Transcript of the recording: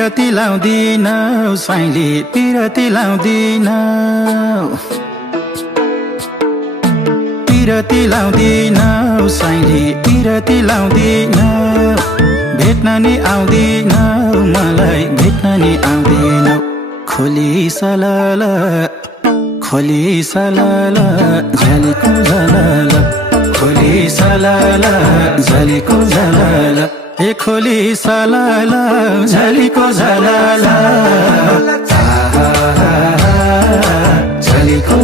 पिरती लाउँदिन साइली पिरती लाउँदिन पिरती लाउँदिन साइली पिरती लाउँदिन भेट्न नि आउँदिन मलाई भेट्न नि आउँदिन खोली सलाला झलीको झलाला खोली सलाला झलीको झलाला ए खोली सलाला झलीको झलाला झलीको